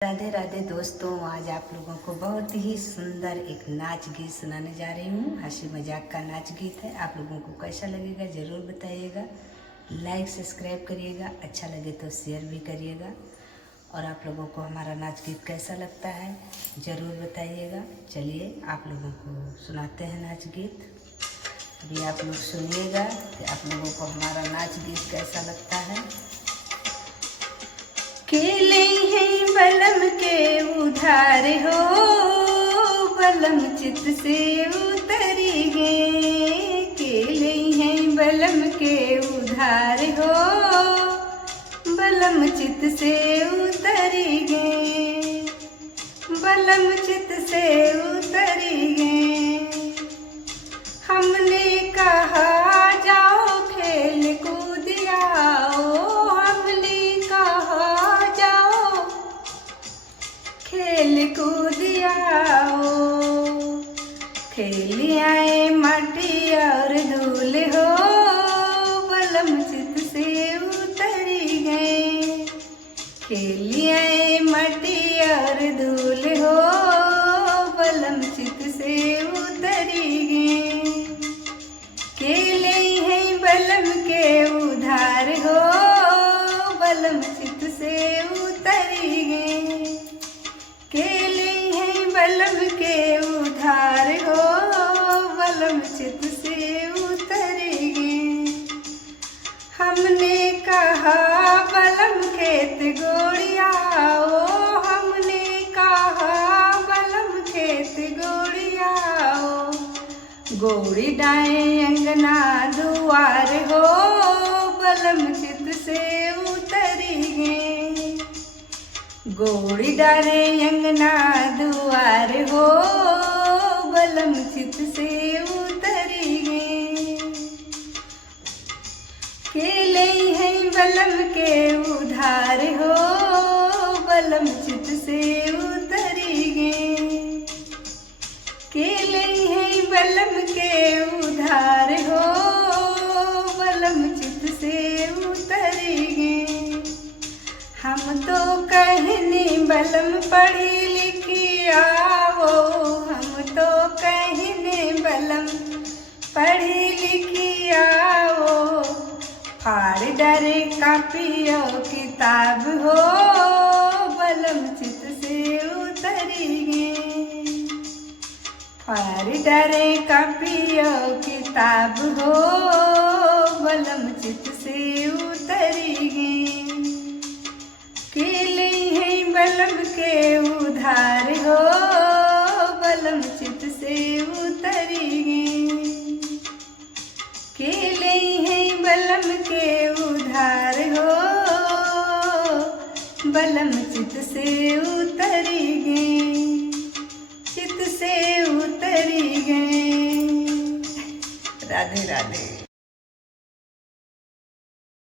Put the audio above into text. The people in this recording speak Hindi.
राधे राधे दोस्तों, आज आप लोगों को बहुत ही सुंदर एक नाच गीत सुनाने जा रही हूँ। हंसी मजाक का नाच गीत है। आप लोगों को कैसा लगेगा ज़रूर बताइएगा। लाइक सब्सक्राइब करिएगा, अच्छा लगे तो शेयर भी करिएगा। और आप लोगों को हमारा नाच गीत कैसा लगता है ज़रूर बताइएगा। चलिए आप लोगों को सुनाते हैं नाच गीत। अभी आप लोग सुनिएगा कि आप लोगों को हमारा नाच गीत कैसा लगता है। खेले हैं बलम के उधार हो, बलम चित से उतरी गे। खेले हैं बलम के उधार हो, बलम चित से उतरी गे। बलम चित से उतरी गे। हमने कहा जाओ खेल कूद आओ, खेल कूद आओ। खेल आए माटी और धूल हो, बलम चित से उतरी गए। खेल आए माटी और धूल हो, बलम चित से उतरी गए। खेले हैं बलम के उधार हो, बलम चित से उतरी गए। खेले हैं बलम के उधार हो, बलम चित से उतरी गे। हमने कहा बलम खेत गोड़ियाओ, हमने कहा बलम खेत गोड़ियाओ। गोड़ी डाए अंगना दुआर हो, बलम चित से उतरी गे। गोड़ी डारे अंगना दुआर हो, बलम चित से उतरी गे। खेले हैं बलम के उधार हो, बलम चित से उतरी गे। खेले हैं बलम के उधार हो, बलम चित से उतरी गे। हम तो कहने बलम पढ़ी लिखी आओ, हम तो कहने बलम पढ़ी लिखी आओ। फाड़ डरे कापी और किताब हो, बलम चित से उतरी गे। फाड़ डरे कापी और किताब हो, बलम चित से उतरी गे। खेले हैं बलम के उधार हो, बलम चित से उतरी गे। खेले हैं बलम के उधार हो, बलम चित से उतरी गे। चित से उतरी गे। राधे राधे।